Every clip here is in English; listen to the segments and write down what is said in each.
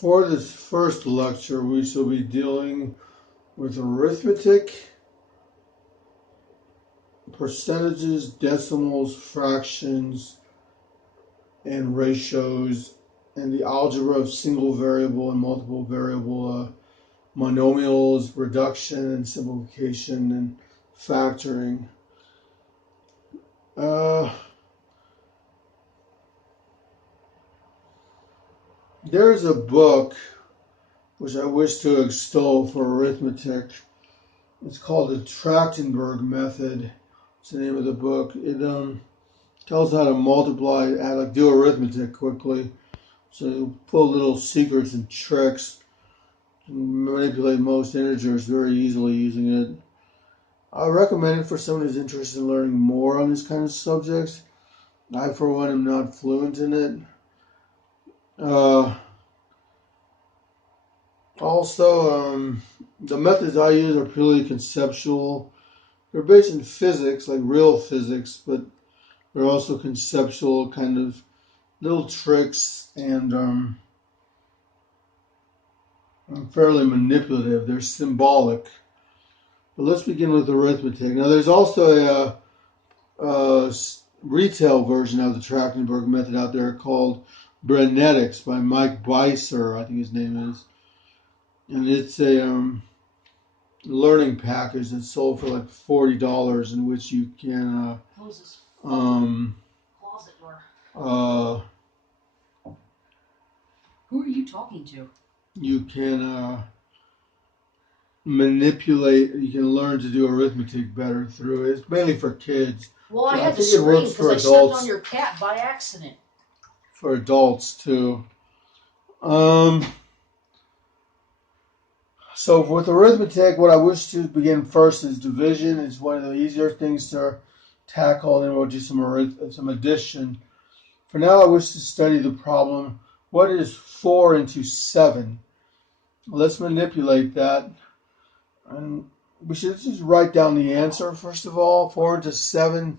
For this first lecture, we shall be dealing with arithmetic, percentages, decimals, fractions, and ratios, and the algebra of single variable and multiple variable monomials, reduction and simplification, and factoring. There's a book which I wish to extol for arithmetic. It's called the Trachtenberg Method. It's the name of the book. It tells how to multiply, how to do arithmetic quickly. So you pull little secrets and tricks and manipulate most integers very easily using it. I recommend it for someone who's interested in learning more on this kind of subjects. I, for one, am not fluent in it. Also, the methods I use are purely conceptual. They're based in physics, like real physics, but they're also conceptual, kind of little tricks, and fairly manipulative. They're symbolic. But let's begin with arithmetic. Now, there's also a retail version of the Trachtenberg method out there called Brenetics by Mike Beiser, I think his name is. And it's a learning package that's sold for like $40, in which you can who are you talking to? You can manipulate. You can learn to do arithmetic better through it. It's mainly for kids. Well, I had to scream because I stepped on your cat by accident. For adults too. So with arithmetic, what I wish to begin first is division. It's one of the easier things to tackle, and then we'll do some addition. For now, I wish to study the problem, what is 4 into 7? Let's manipulate that. And we should just write down the answer, first of all. 4 into 7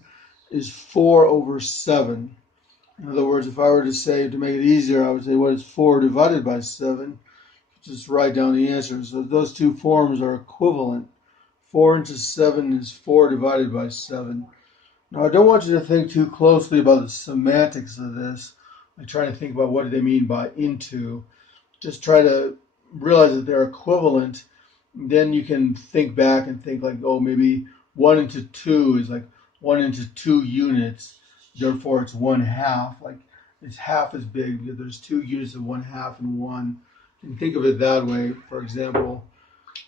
is 4 over 7. In other words, if I were to say, to make it easier, I would say, what is 4 divided by 7? Just write down the answer. So those two forms are equivalent. 4 into 7 is 4 divided by 7. Now, I don't want you to think too closely about the semantics of this. Like trying to think about what do they mean by into. Just try to realize that they're equivalent. Then you can think back and think like, oh, maybe 1 into 2 is like 1 into 2 units. Therefore, it's 1/2. Like it's half as big because there's 2 units of 1/2 and 1. You can think of it that way, for example.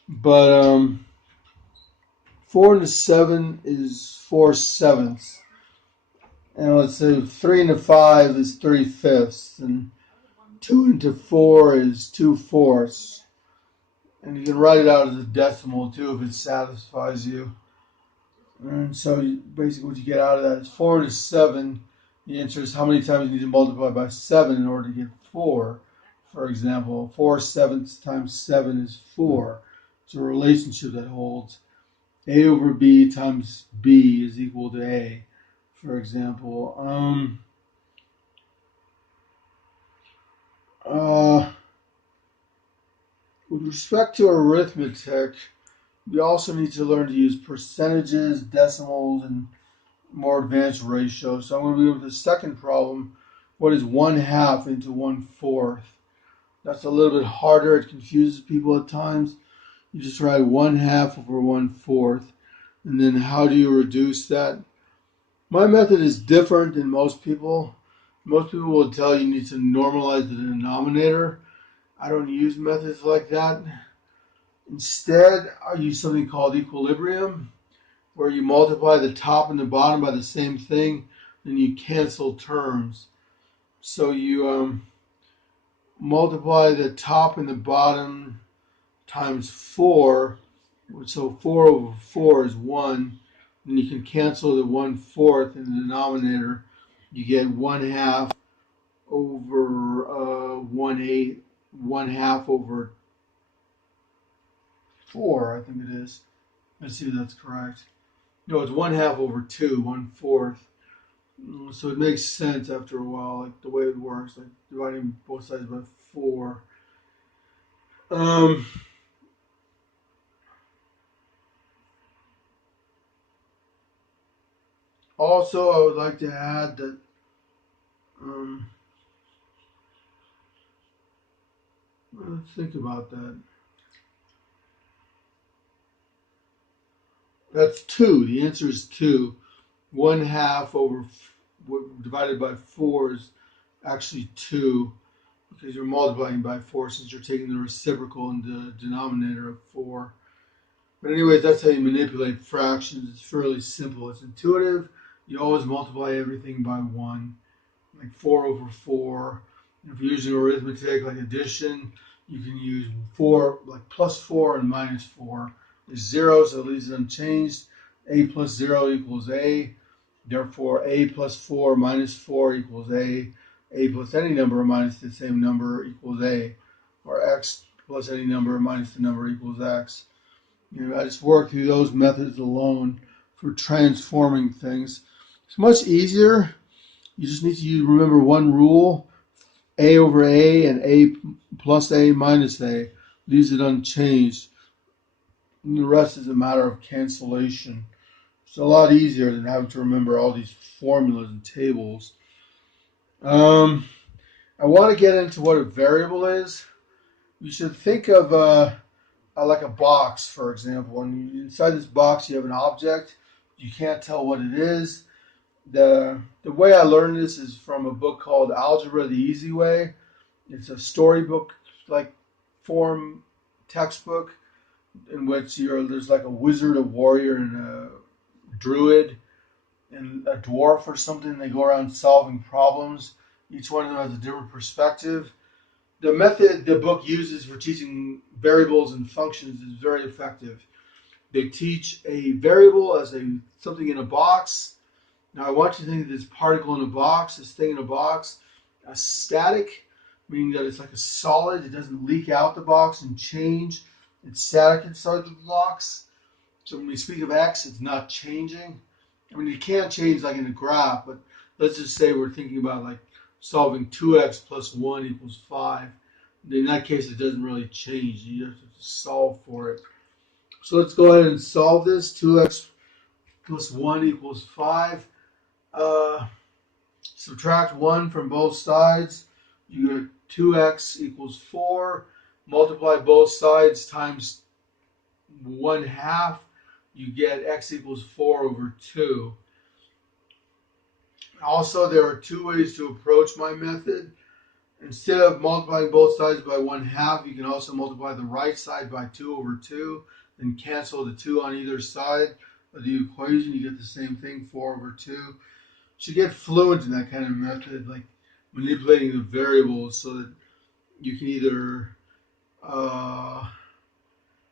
But 4 into 7 is 4/7. And let's say 3 into 5 is 3/5. And 2 into 4 is 2/4. And you can write it out as a decimal too if it satisfies you. And so basically what you get out of that is 4 into 7. The answer is how many times you need to multiply by 7 in order to get 4. For example, 4/7 times 7 is 4. It's a relationship that holds. A over B times B is equal to A, for example. With respect to arithmetic, we also need to learn to use percentages, decimals, and more advanced ratios. So I'm going to begin with the second problem. What is 1/2 into 1/4? That's a little bit harder. It confuses people at times. You just write 1/2 over 1/4. And then how do you reduce that? My method is different than most people. Most people will tell you need to normalize the denominator. I don't use methods like that. Instead, I use something called equilibrium, where you multiply the top and the bottom by the same thing, and you cancel terms. So you multiply the top and the bottom times 4. So 4 over 4 is 1. And you can cancel the 1/4 in the denominator. You get 1/2 over 1/8, 1/2 over 4, I think it is. Let's see if that's correct. No, it's 1/2 over 2, 1/4. So it makes sense after a while, like the way it works, like dividing both sides by 4. Um, Also, I would like to add that um, let's think about that. That's 2. The answer is 2. 1/2 over divided by 4 is actually 2 because you're multiplying by 4 since you're taking the reciprocal in the denominator of 4. But anyways, that's how you manipulate fractions. It's fairly simple. It's intuitive. You always multiply everything by 1, like 4 over 4. If you're using arithmetic like addition, you can use 4, like plus 4 and minus 4. Is 0, so it leaves it unchanged. A plus 0 equals A. Therefore, A plus 4 minus 4 equals A. A plus any number minus the same number equals A. Or X plus any number minus the number equals X. I just work through those methods alone for transforming things. It's much easier. You just need to remember one rule: A over A and A plus A minus A leaves it unchanged. And the rest is a matter of cancellation. It's a lot easier than having to remember all these formulas and tables. I want to get into what a variable is. You should think of like a box, for example. And inside this box, you have an object. You can't tell what it is. The way I learned this is from a book called Algebra the Easy Way. It's a storybook like form textbook in which there's like a wizard, a warrior, and a druid and a dwarf or something. They go around solving problems. Each one of them has a different perspective. The method the book uses for teaching variables and functions is very effective. They teach a variable as something in a box. Now I want you to think of this particle in a box, this thing in a box, as static, meaning that it's like a solid. It doesn't leak out the box and change. It's static inside the box. So when we speak of x, it's not changing. I mean, it can change like in a graph, but let's just say we're thinking about like solving 2x plus 1 equals 5. In that case, it doesn't really change. You have to solve for it. So let's go ahead and solve this. 2x plus 1 equals 5. Subtract 1 from both sides. You get 2x equals 4. Multiply both sides times 1/2. You get x equals 4 over 2. Also, there are two ways to approach my method. Instead of multiplying both sides by 1/2, you can also multiply the right side by 2 over 2, then cancel the 2 on either side of the equation. You get the same thing, 4 over 2. So you get fluent in that kind of method, like manipulating the variables so that you can either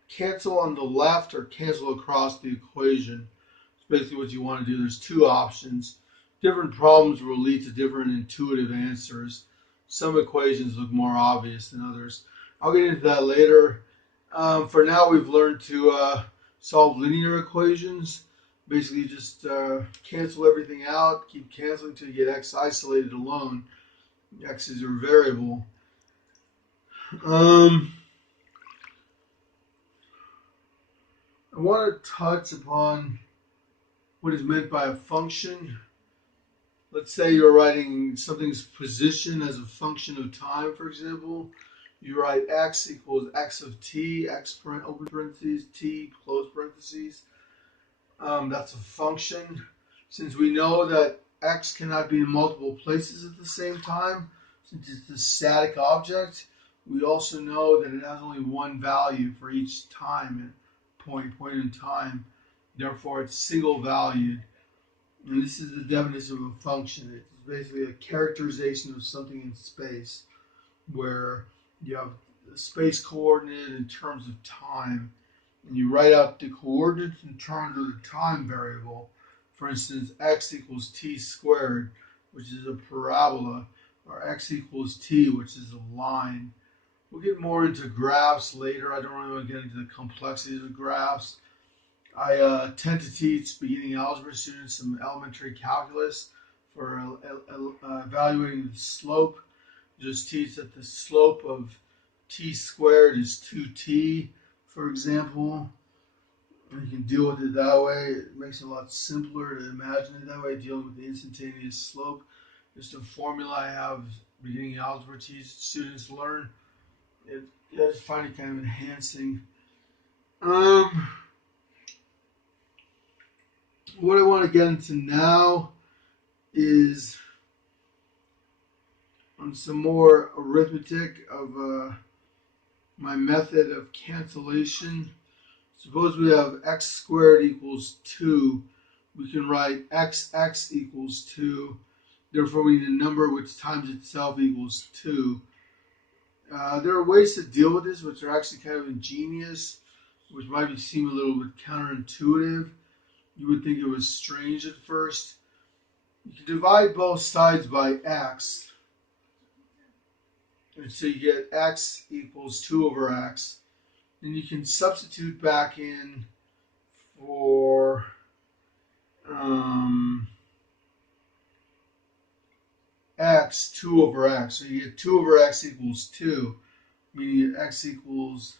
cancel on the left or cancel across the equation. It's basically what you want to do. There's two options. Different problems will lead to different intuitive answers. Some equations look more obvious than others. I'll get into that later. For now, we've learned to solve linear equations. Basically, just cancel everything out, keep canceling until you get x isolated alone. X is your variable. I want to touch upon what is meant by a function. Let's say you're writing something's position as a function of time, for example. You write x equals x of t, x open parentheses, t close parentheses. That's a function. Since we know that x cannot be in multiple places at the same time, since it's a static object, we also know that it has only one value for each time point in time. Therefore, it's single valued. And this is the definition of a function. It's basically a characterization of something in space where you have a space coordinate in terms of time, and you write out the coordinates in terms of the time variable. For instance, x equals t squared, which is a parabola, or x equals t, which is a line. We'll get more into graphs later. I don't really want to get into the complexities of graphs. I tend to teach beginning algebra students some elementary calculus for evaluating the slope. Just teach that the slope of t squared is 2t, for example. And you can deal with it that way. It makes it a lot simpler to imagine it that way, dealing with the instantaneous slope. Just a formula I have beginning algebra students learn. I just find it kind of enhancing. What I want to get into now is on some more arithmetic of my method of cancellation. Suppose we have x squared equals 2. We can write xx equals 2. Therefore, we need a number which times itself equals 2. There are ways to deal with this which are actually kind of ingenious, which might seem a little bit counterintuitive. You would think it was strange at first. You can divide both sides by x. And so you get x equals 2 over x. And you can substitute back in for x 2 over x. So you get 2 over x equals 2, meaning that x equals,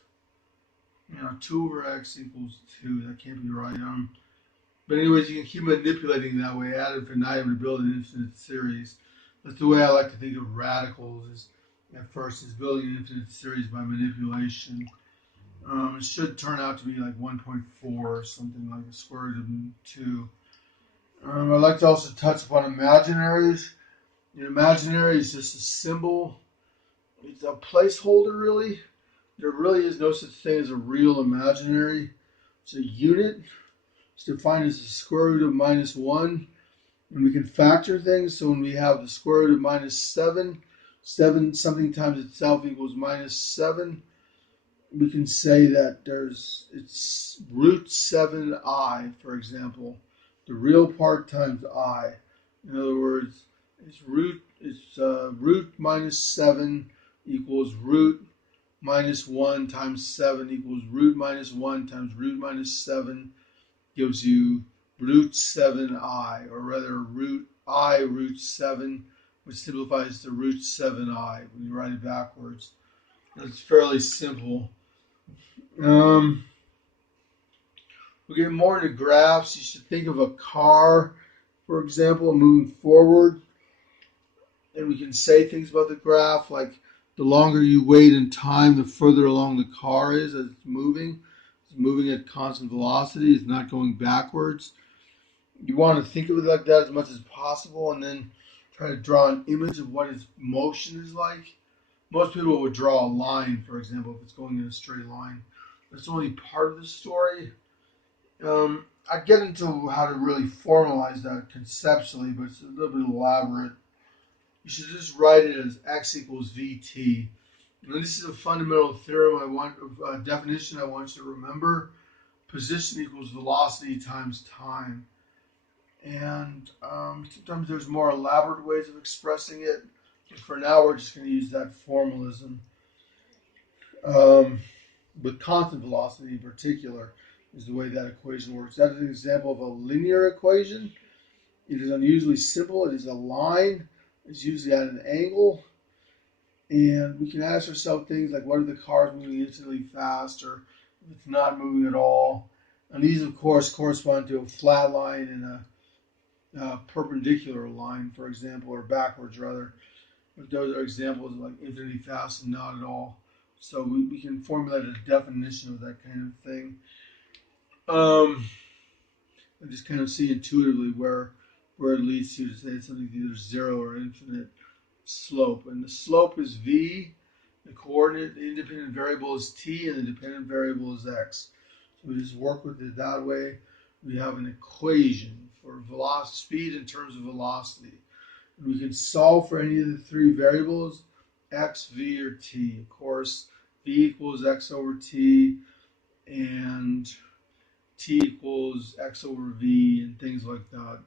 2 over x equals 2. That can't be right. But anyways, you can keep manipulating that way, ad infinitum, to build an infinite series. That's the way I like to think of radicals. At first, is building an infinite series by manipulation. It should turn out to be like 1.4 or something, like the square root of 2. I'd like to also touch upon imaginaries. An imaginary is just a symbol. It's a placeholder, really. There really is no such thing as a real imaginary. It's a unit. It's defined as the square root of -1. And we can factor things. So when we have the square root of -7, 7 something times itself equals -7. We can say that it's root 7i, for example, the real part times I. In other words, root -7 equals root -1 times 7 equals root -1 times root -7 gives you root 7i, or rather root 7, which simplifies to root 7i when you write it backwards. It's fairly simple. We get more into graphs. You should think of a car, for example, moving forward. And we can say things about the graph, like the longer you wait in time, the further along the car is as it's moving. It's moving at constant velocity. It's not going backwards. You want to think of it like that as much as possible, and then try to draw an image of what its motion is like. Most people would draw a line, for example, if it's going in a straight line. That's only part of the story. I get into how to really formalize that conceptually, but it's a little bit elaborate. You should just write it as x equals vt. And this is a fundamental theorem definition I want you to remember. Position equals velocity times time. And sometimes there's more elaborate ways of expressing it. But for now, we're just going to use that formalism. With constant velocity in particular is the way that equation works. That is an example of a linear equation. It is unusually simple. It is a line. It's usually at an angle. And we can ask ourselves things like, what are the cars moving instantly fast, or if it's not moving at all. And these, of course, correspond to a flat line and a perpendicular line, for example, or backwards, rather. But those are examples of like infinitely fast and not at all. So we can formulate a definition of that kind of thing. I just kind of see intuitively where it leads to say something either zero or infinite slope. And the slope is v, the coordinate, the independent variable is t, and the dependent variable is x. So we just work with it that way. We have an equation for speed in terms of velocity. And we can solve for any of the three variables, x, v, or t. Of course, v equals x over t, and t equals x over v, and things like that.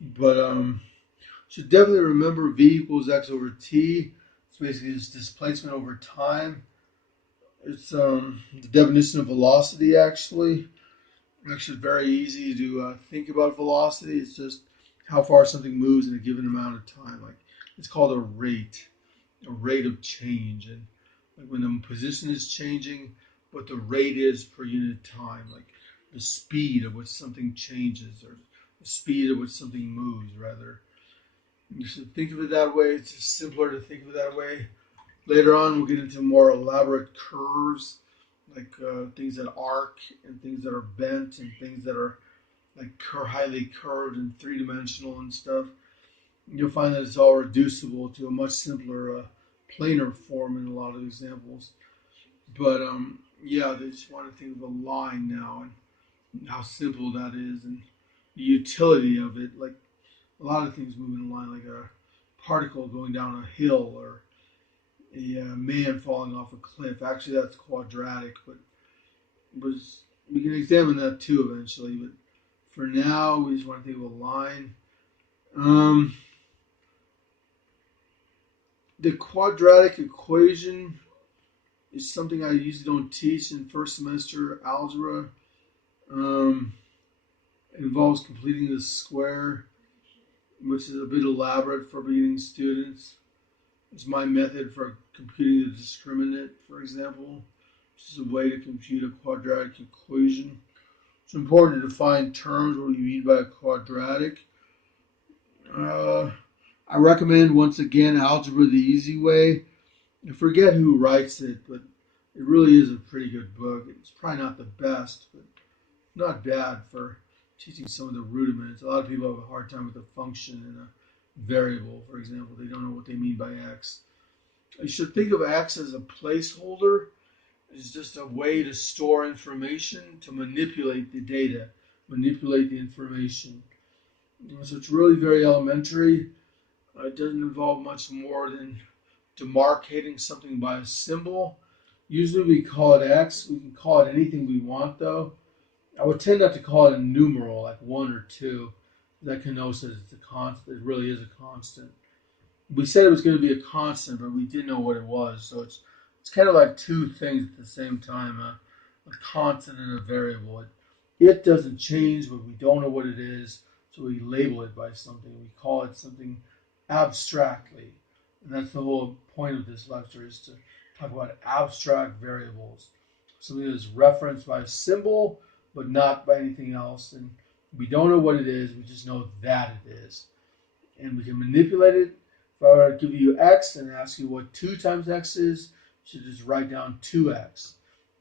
But should definitely remember v equals x over t. It's basically just displacement over time. It's the definition of velocity, actually. Actually, very easy to think about velocity. It's just how far something moves in a given amount of time. Like, it's called a rate of change. And like when the position is changing, what the rate is per unit of time, like the speed at which something changes or the speed at which something moves, rather. You should think of it that way. It's just simpler to think of it that way. Later on, we'll get into more elaborate curves, like things that arc and things that are bent and things that are like highly curved and three-dimensional and stuff. You'll find that it's all reducible to a much simpler planar form in a lot of examples. But yeah, they just want to think of a line now and how simple that is and the utility of it. Like a lot of things move in a line, like a particle going down a hill or a man falling off a cliff. Actually, that's quadratic, but we can examine that too eventually. But for now, we just want to think of a line. Um, the quadratic equation is something I usually don't teach in first semester algebra. Um, it involves completing the square, which is a bit elaborate for beginning students. It's my method for computing the discriminant, for example, which is a way to compute a quadratic equation. It's important to define terms, what do you mean by a quadratic. Uh, I recommend, once again, Algebra the Easy Way. I forget who writes it, but it really is a pretty good book. It's probably not the best, but not bad for teaching some of the rudiments. A lot of people have a hard time with a function and a variable, for example. They don't know what they mean by x. You should think of x as a placeholder. It's just a way to store information, to manipulate the data, manipulate the information. So it's really very elementary. It doesn't involve much more than demarcating something by a symbol. Usually we call it x. We can call it anything we want, though. I would tend not to call it a numeral like 1 or 2. That connotes that it's a constant. It really is a constant. We said it was going to be a constant, but we didn't know what it was. So it's kind of like two things at the same time, a constant and a variable. It doesn't change, but we don't know what it is, so we label it by something. We call it something abstractly. And that's the whole point of this lecture, is to talk about abstract variables. Something that is referenced by a symbol, but not by anything else. And we don't know what it is, we just know that it is. And we can manipulate it. If I were to give you x and ask you what 2 times x is, you should just write down 2x.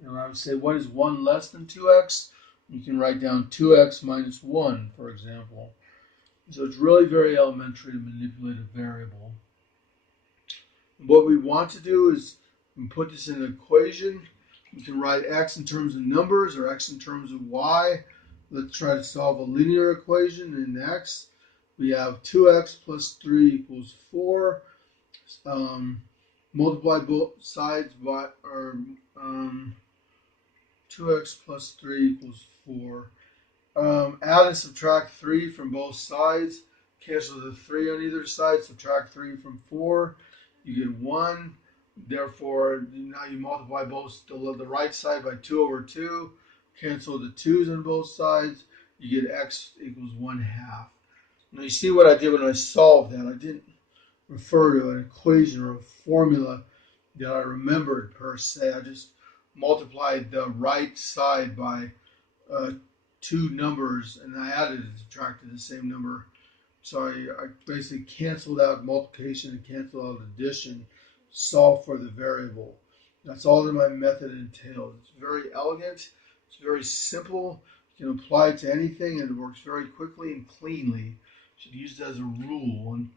And when I would say, what is 1 less than 2x? You can write down 2x minus 1, for example. So it's really very elementary to manipulate a variable. What we want to do is put this in an equation. You can write x in terms of numbers or x in terms of y. Let's try to solve a linear equation in x. We have 2x plus 3 equals 4. Multiply both sides by, or 2x plus 3 equals 4. Add and subtract 3 from both sides. Cancel the 3 on either side. Subtract 3 from 4. You get 1. Therefore, now you multiply both the right side by 2 over 2. Cancel the 2's on both sides. You get x equals 1/2. Now you see what I did when I solved that. I didn't refer to an equation or a formula that I remembered per se. I just multiplied the right side by 2 numbers, and I added and subtracted the same number. So I basically canceled out multiplication and canceled out addition, solved for the variable. That's all that my method entails. It's very elegant. It's very simple. You can apply it to anything, and it works very quickly and cleanly. You should use it as a rule. And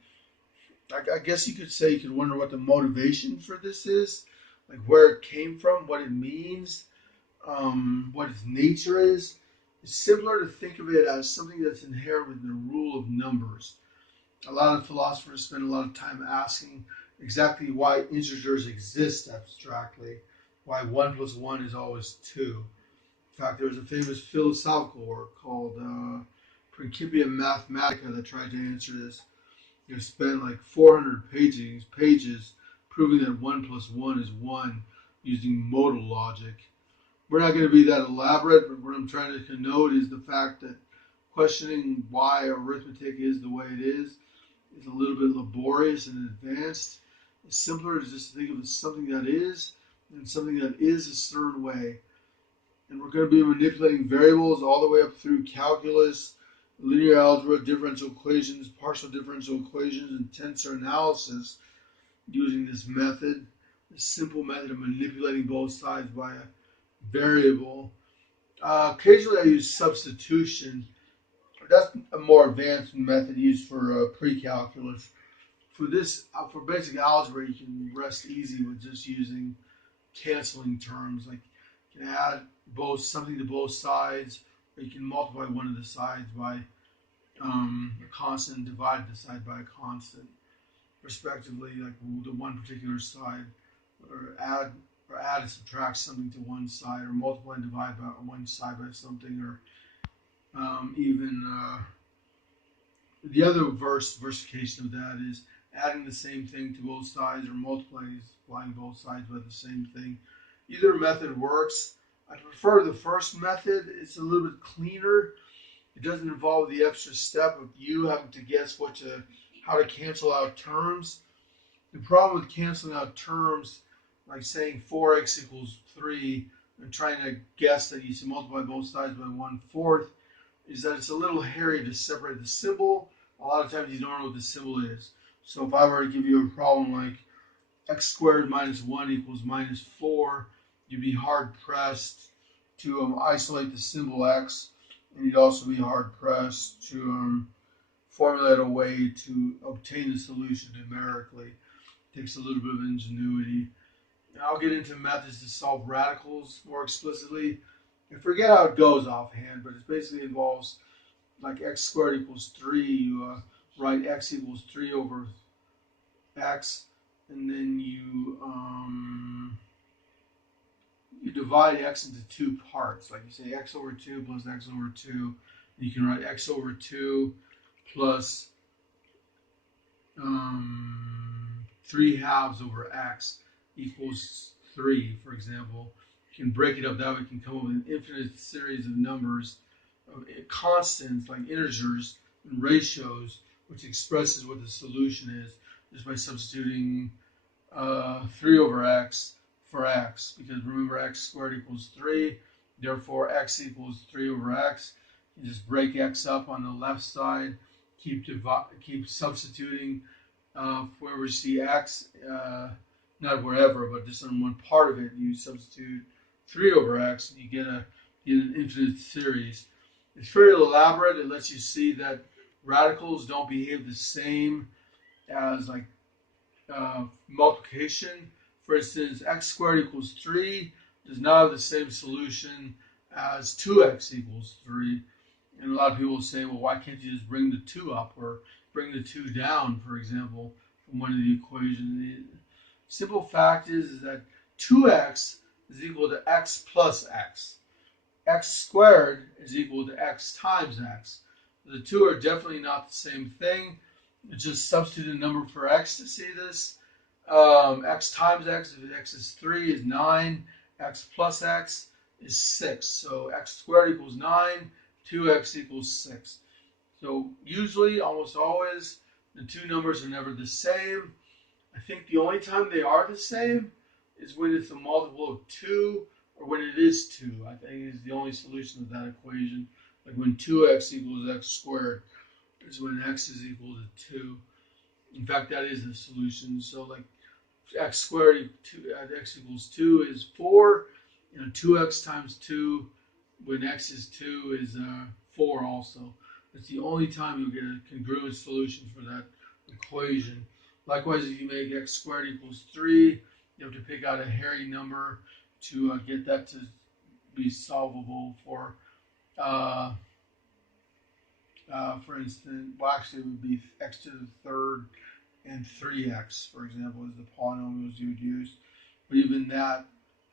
I guess you could say you could wonder what the motivation for this is, like where it came from, what it means, what its nature is. It's simpler to think of it as something that's inherent with the rule of numbers. A lot of philosophers spend a lot of time asking exactly why integers exist abstractly, why 1 plus 1 is always 2. In fact, there was a famous philosophical work called Principia Mathematica that tried to answer this. It spent like 400 pages proving that 1 plus 1 is 1 using modal logic. We're not going to be that elaborate, but what I'm trying to connote is the fact that questioning why arithmetic is the way it is a little bit laborious and advanced. It's simpler to just think of it as something that is, and something that is a certain way. And we're going to be manipulating variables all the way up through calculus, linear algebra, differential equations, partial differential equations, and tensor analysis using this method, this simple method of manipulating both sides by a variable. Occasionally I use substitution. That's a more advanced method used for pre-calculus. For this, for basic algebra, you can rest easy with just using canceling terms. Like you can add something to both sides, or you can multiply one of the sides by a constant and divide the side by a constant, respectively. Like the one particular side, or add and subtract something to one side, or multiply and divide by one side by something, or even the other versification of that is adding the same thing to both sides or multiplying both sides by the same thing. Either method works. I prefer the first method. It's a little bit cleaner. It doesn't involve the extra step of you having to guess how to cancel out terms. The problem with canceling out terms, like saying 4x equals 3, and trying to guess that you should multiply both sides by 1/4, is that it's a little hairy to separate the symbol. A lot of times you don't know what the symbol is. So if I were to give you a problem like x squared minus 1 equals minus 4, you'd be hard pressed to isolate the symbol x, and you'd also be hard pressed to formulate a way to obtain the solution numerically. It takes a little bit of ingenuity. And I'll get into methods to solve radicals more explicitly. I forget how it goes offhand, but it basically involves like x squared equals 3, you write x equals 3 over x, and then you divide x into two parts. Like you say x over 2 plus x over 2. You can write x over 2 plus 3 halves over x equals 3, for example. You can break it up that way. You can come up with an infinite series of numbers, of constants like integers and ratios, which expresses what the solution is just by substituting 3 over x for x. Because remember, x squared equals 3, therefore x equals 3 over x. You just break x up on the left side, keep substituting wherever you see x, not wherever, but just on one part of it, you substitute 3 over x, and you get an infinite series. It's very elaborate. It lets you see that radicals don't behave the same as like multiplication. For instance, x squared equals 3 does not have the same solution as 2x equals 3. And a lot of people will say, well, why can't you just bring the 2 up or bring the 2 down, for example, from one of the equations? The simple fact is that 2x is equal to x plus x. X squared is equal to x times x. The two are definitely not the same thing. Just substitute a number for x to see this. X times x, if x is 3, is 9. X plus x is 6. So x squared equals 9. 2x equals 6. So usually, almost always, the two numbers are never the same. I think the only time they are the same is when it's a multiple of 2 or when it is 2. I think is the only solution of that equation. Like when 2x equals x squared is when x is equal to 2. In fact, that is the solution. So like x squared x equals 2 is 4. 2x times 2 when x is 2 is 4 also. That's the only time you'll get a congruent solution for that equation. Likewise, if you make x squared equals 3, you have to pick out a hairy number to get that to be solvable for instance, well, actually, it would be x to the third and 3x, for example, is the polynomials you would use. But even that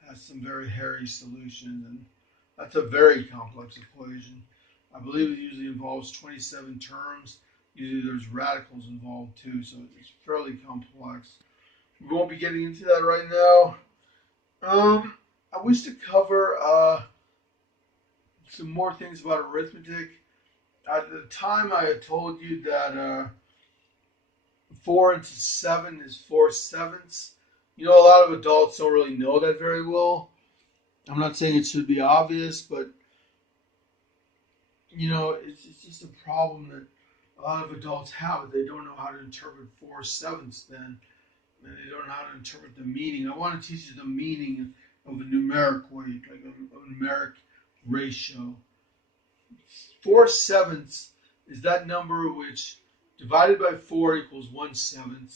has some very hairy solutions, and that's a very complex equation. I believe it usually involves 27 terms. Usually there's radicals involved too, so it's fairly complex. We won't be getting into that right now. I wish to cover some more things about arithmetic. At the time, I had told you that 4 into 7 is 4 sevenths. You know, a lot of adults don't really know that very well. I'm not saying it should be obvious, but you know, it's just a problem that a lot of adults have. They don't know how to interpret 4/7 then, and they don't know how to interpret the meaning. I want to teach you the meaning of a numeric weight, like a numeric ratio. 4/7 is that number which divided by 4 equals 1/7,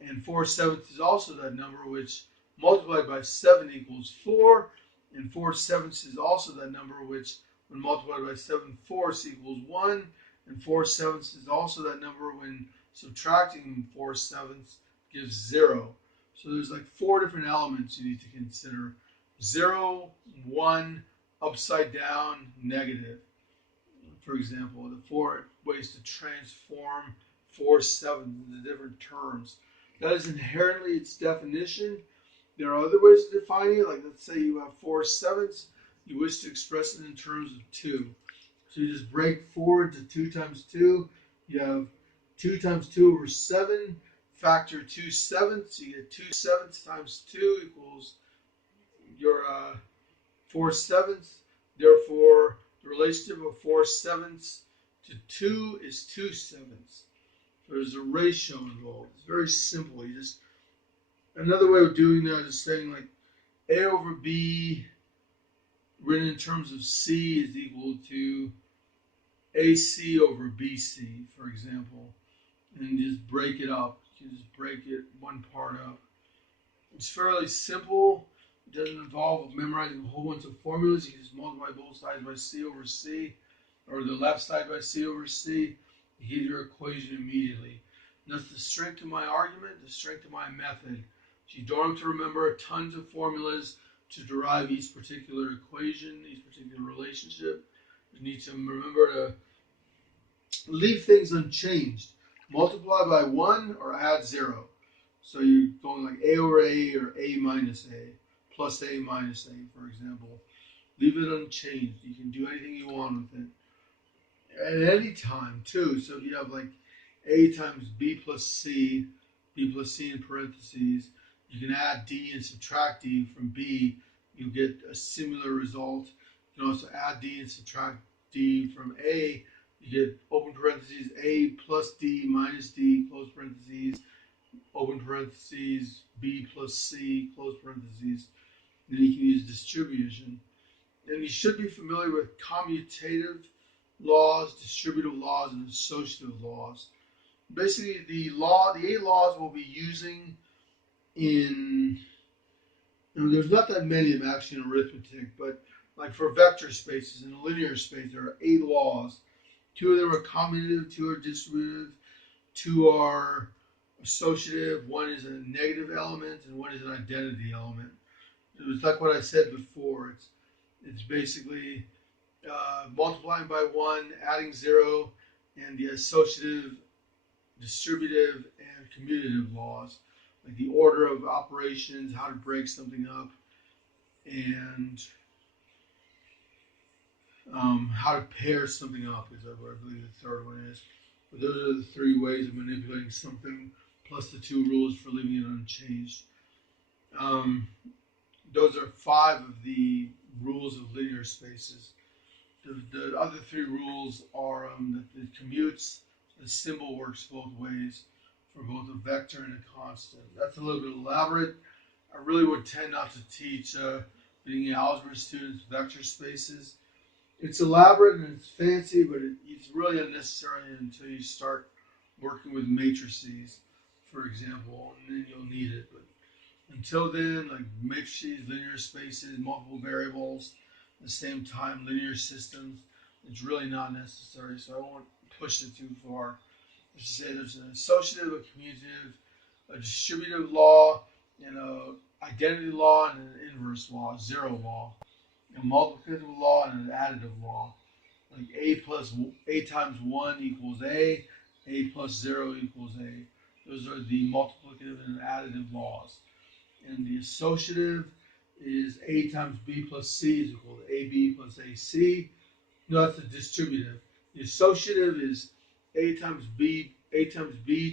and 4/7 is also that number which multiplied by 7 equals 4, and 4/7 is also that number which, when multiplied by 7/4 equals 1, and 4/7 is also that number when subtracting 4/7 gives 0. So there's like 4 different elements you need to consider: 0, 1, upside down, negative. For example, the 4 ways to transform 4/7 into different terms. That is inherently its definition. There are other ways to define it, like let's say you have 4/7, you wish to express it in terms of 2. So you just break 4 into 2 times 2. You have 2 times 2 over 7. Factor 2/7, you get 2/7 times 2 equals your 4/7. Therefore, the relationship of 4/7 to 2 is 2/7. So there's a ratio involved. It's very simple. You just Another way of doing that is saying like A over B written in terms of C is equal to AC over BC, for example, and just break it up. You just break it one part up. It's fairly simple. It doesn't involve memorizing a whole bunch of formulas. You can just multiply both sides by C over C, or the left side by C over C. You get your equation immediately. And that's the strength of my argument, the strength of my method. So you don't have to remember tons of formulas to derive each particular equation, each particular relationship. You need to remember to leave things unchanged. Multiply by 1 or add 0. So you're going like A over A or A minus A, plus A minus A, for example. Leave it unchanged. You can do anything you want with it. At any time, too. So if you have like A times B plus C in parentheses, you can add D and subtract D from B. You get a similar result. You can also add D and subtract D from A. You get open parentheses A plus D minus D, close parentheses, open parentheses, B plus C, close parentheses. Then you can use distribution. And you should be familiar with commutative laws, distributive laws, and associative laws. Basically, the eight laws we'll be using in, there's not that many of them actually in arithmetic, but like for vector spaces and a linear space, there are 8 laws. 2 of them are commutative, 2 are distributive, 2 are associative, 1 is a negative element, and 1 is an identity element. It was like what I said before. It's basically multiplying by 1, adding 0, and the associative, distributive, and commutative laws, like the order of operations, how to break something up, and how to pair something up is what I believe the third one is. But those are the 3 ways of manipulating something, plus the 2 rules for leaving it unchanged. Um, those are 5 of the rules of linear spaces. The other 3 rules are that it commutes. The symbol works both ways for both a vector and a constant. That's a little bit elaborate. I really would tend not to teach beginning algebra students vector spaces. It's elaborate and it's fancy, but it's really unnecessary until you start working with matrices, for example, and then you'll need it. But until then, like matrices, linear spaces, multiple variables, at the same time, linear systems, it's really not necessary. So I won't push it too far. Let's just say there's an associative, a commutative, a distributive law, and a identity law, and an inverse law, zero law, a multiplicative law, and an additive law. Like a times 1 equals a plus 0 equals a. Those are the multiplicative and additive laws. And the associative is a times b plus c is equal to ab plus ac. No, that's the distributive. The associative is a times b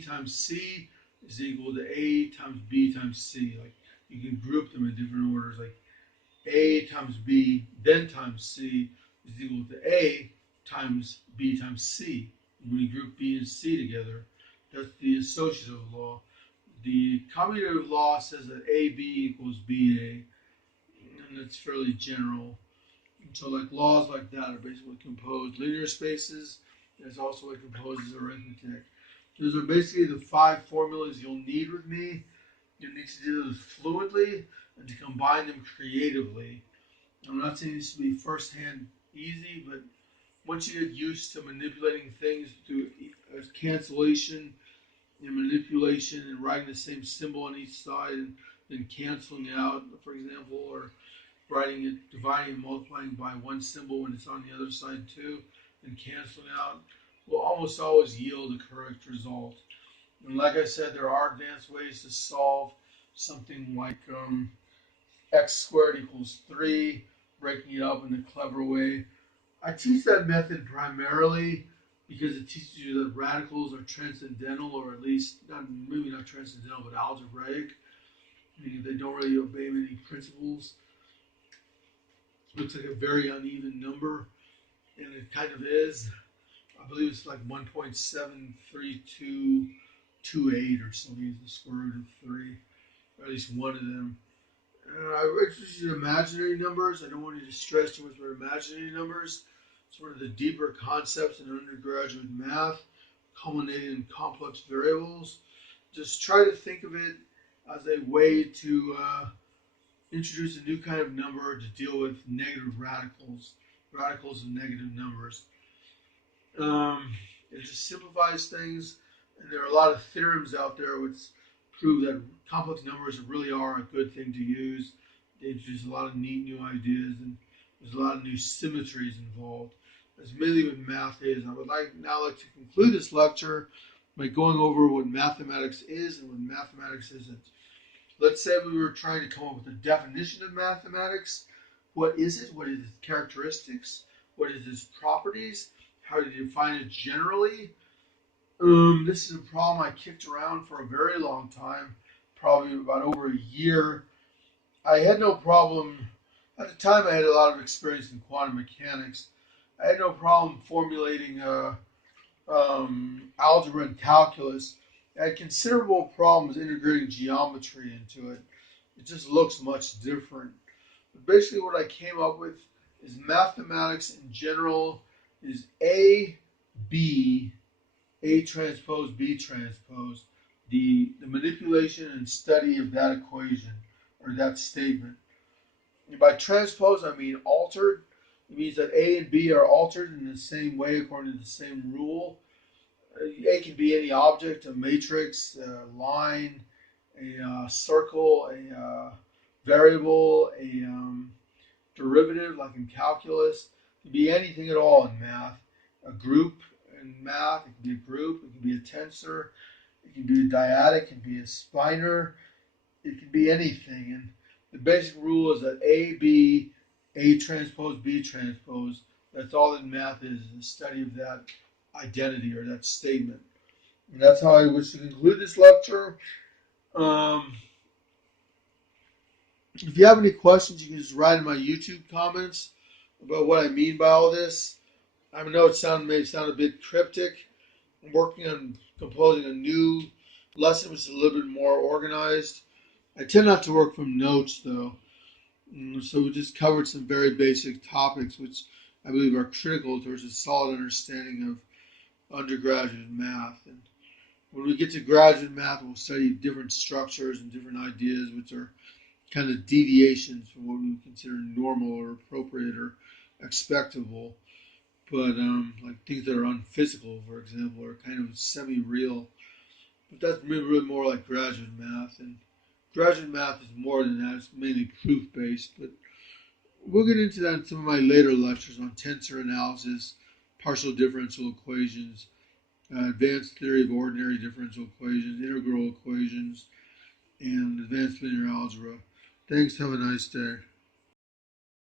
times c is equal to A times B times C. Like you can group them in different orders. Like A times B then times C is equal to A times B times C. When you group B and C together, that's the associative law. The commutative law says that AB equals BA, and it's fairly general. And so like laws like that are basically composed linear spaces. It's also what composes arithmetic. Those are basically the 5 formulas you'll need with me. You need to do those fluidly and to combine them creatively. I'm not saying this will be firsthand easy, but once you get used to manipulating things through cancellation and manipulation and writing the same symbol on each side and then canceling out, for example, or writing it, dividing and multiplying by one symbol when it's on the other side too, and canceling out, will almost always yield a correct result. And like I said, there are advanced ways to solve something like x squared equals 3, breaking it up in a clever way. I teach that method primarily because it teaches you that radicals are transcendental, or at least maybe not transcendental, but algebraic, meaning they don't really obey many principles. It looks like a very uneven number, and it kind of is. I believe it's like 1.73228 or something is the square root of 3, or at least one of them. I introduced you to imaginary numbers. I don't want you to stress too much about imaginary numbers. It's one of the deeper concepts in undergraduate math, culminating in complex variables. Just try to think of it as a way to introduce a new kind of number to deal with negative radicals of negative numbers. It just simplifies things, and there are a lot of theorems out there which prove that complex numbers really are a good thing to use. They introduce a lot of neat new ideas, and there's a lot of new symmetries involved. That's mainly what math is. I would now like to conclude this lecture by going over what mathematics is and what mathematics isn't. Let's say we were trying to come up with a definition of mathematics. What is it? What is its characteristics? What is its properties? How do you define it generally? This is a problem I kicked around for a very long time, probably about over a year. I had no problem. At the time, I had a lot of experience in quantum mechanics. I had no problem formulating algebra and calculus. I had considerable problems integrating geometry into it. It just looks much different. But basically, what I came up with is mathematics in general is B, A transpose, B transpose, the manipulation and study of that equation or that statement. And by transpose, I mean altered. It means that A and B are altered in the same way according to the same rule. A can be any object, a matrix, a line, a circle, a variable, a derivative, like in calculus. It can be anything at all in math. A group in math, it can be a group, it can be a tensor, it can be a dyadic, it can be a spiner, it can be anything. And the basic rule is that A transpose, B transpose. That's all that math is the study of that identity or that statement. And that's how I wish to conclude this lecture. Um, if you have any questions, you can just write in my YouTube comments about what I mean by all this. I know it may sound a bit cryptic. I'm working on composing a new lesson which is a little bit more organized. I tend not to work from notes though. So we just covered some very basic topics which I believe are critical towards a solid understanding of undergraduate math. And when we get to graduate math, we'll study different structures and different ideas which are kind of deviations from what we would consider normal or appropriate or expectable. But like things that are unphysical, for example, are kind of semi-real. But that's really more like graduate math. And graduate math is more than that. It's mainly proof-based. But we'll get into that in some of my later lectures on tensor analysis, partial differential equations, advanced theory of ordinary differential equations, integral equations, and advanced linear algebra. Thanks. Have a nice day.